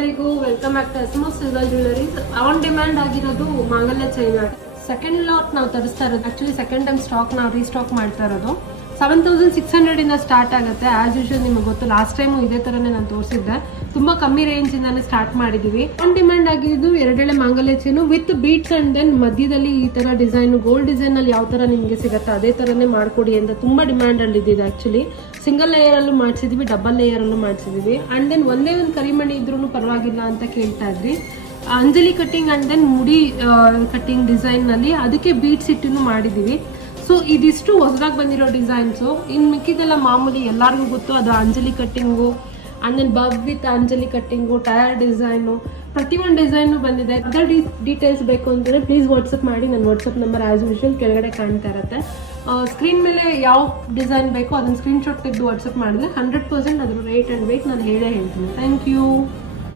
ಎಲ್ಲರಿಗೂ welcome back to Esmos silver jewelleries. On demand ಆಗಿರೋದು ಮಾಂಗಲ್ಯ ಚೈನ್ ಸೆಕೆಂಡ್ ಲಾಟ್ ನಾವು ತರಿಸ್ತಾ ಇರೋದು. ಆಕ್ಚುಲಿ ಸೆಕೆಂಡ್ ಟೈಮ್ ಸ್ಟಾಕ್ ನಾವು ರೀಸ್ಟಾಕ್ ಮಾಡ್ತಾ ಇರೋದು. 7600 ಇಂದ ಸ್ಟಾರ್ಟ್ ಆಗುತ್ತೆ. ಆಸ್ ಯೂಶುವಲ್ ನಿಮಗೆ ಗೊತ್ತು, ಲಾಸ್ಟ್ ಟೈಮು ಇದೇ ಥರನೇ ನಾನು ತೋರಿಸಿದ್ದೆ. ತುಂಬ ಕಮ್ಮಿ ರೇಂಜಿಂದಾನೇ ಸ್ಟಾರ್ಟ್ ಮಾಡಿದ್ದೀವಿ. ಆನ್ ಡಿಮ್ಯಾಂಡ್ ಆಗಿದ್ದು ಎರಡೆಳೆ ಮಾಂಗಲ್ಯ chain with beads and then ಮಧ್ಯದಲ್ಲಿ ಈ ಥರ ಡಿಸೈನ್, ಗೋಲ್ಡ್ ಡಿಸೈನಲ್ಲಿ ಯಾವ ಥರ ನಿಮಗೆ ಸಿಗುತ್ತೆ ಅದೇ ಥರನೇ ಮಾಡಿಕೊಡಿ ಅಂತ ತುಂಬ ಡಿಮ್ಯಾಂಡಲ್ಲಿ ಇದ್ದಿದೆ. ಆ್ಯಕ್ಚುಲಿ ಸಿಂಗಲ್ ಲೇಯರಲ್ಲೂ ಮಾಡಿಸಿದ್ವಿ, ಡಬಲ್ ಲೇಯರಲ್ಲೂ ಮಾಡಿಸಿದ್ವಿ. ಆ್ಯಂಡ್ ದೆನ್ ಒಂದೇ ಒಂದು ಕರಿಮಣಿ ಇದ್ರೂ ಪರವಾಗಿಲ್ಲ ಅಂತ ಕೇಳ್ತಾ ಇದ್ರಿ. ಅಂಜಲಿ ಕಟ್ಟಿಂಗ್ ಆ್ಯಂಡ್ ದೆನ್ ಮುಡಿ ಕಟ್ಟಿಂಗ್ ಡಿಸೈನ್ನಲ್ಲಿ ಅದಕ್ಕೆ ಬೀಟ್ಸ್ ಇಟ್ಟು ಮಾಡಿದ್ದೀವಿ. ಸೊ ಇದಿಷ್ಟು ಹೊಸದಾಗಿ ಬಂದಿರೋ ಡಿಸೈನ್ಸು. ಇನ್ನು ಮಿಕ್ಕಿದೆಲ್ಲ ಮಾಮೂಲಿ ಎಲ್ಲರಿಗೂ ಗೊತ್ತು, ಅದು ಅಂಜಲಿ ಕಟ್ಟಿಂಗು ಆ್ಯಂಡ್ ದೆನ್ ಬಬ್ with Anjali cutting, tyre design, ಪ್ರತಿಯೊಂದು ಡಿಸೈನು ಬಂದಿದೆ. ಅದರ್ ಡೀಟೇಲ್ಸ್ ಬೇಕು ಅಂತಂದರೆ ಪ್ಲೀಸ್ ವಾಟ್ಸಪ್ ಮಾಡಿ. ನನ್ನ ವಾಟ್ಸಪ್ ನಂಬರ್ ಆ್ಯಸ್ ಯೂಶುವಲ್ ಕೆಳಗಡೆ ಕಾಣ್ತಾ ಇರುತ್ತೆ. ಸ್ಕ್ರೀನ್ ಮೇಲೆ ಯಾವ ಡಿಸೈನ್ ಬೇಕೋ ಅದನ್ನು ಸ್ಕ್ರೀನ್ಶಾಟ್ ತೆಗೆದು ವಾಟ್ಸಪ್ ಮಾಡಿದ್ರೆ 100% ಅದ್ರ ರೇಟ್ ಆ್ಯಂಡ್ ವೇಟ್ ನಾನು ಹೇಳ್ತೀನಿ. Thank you.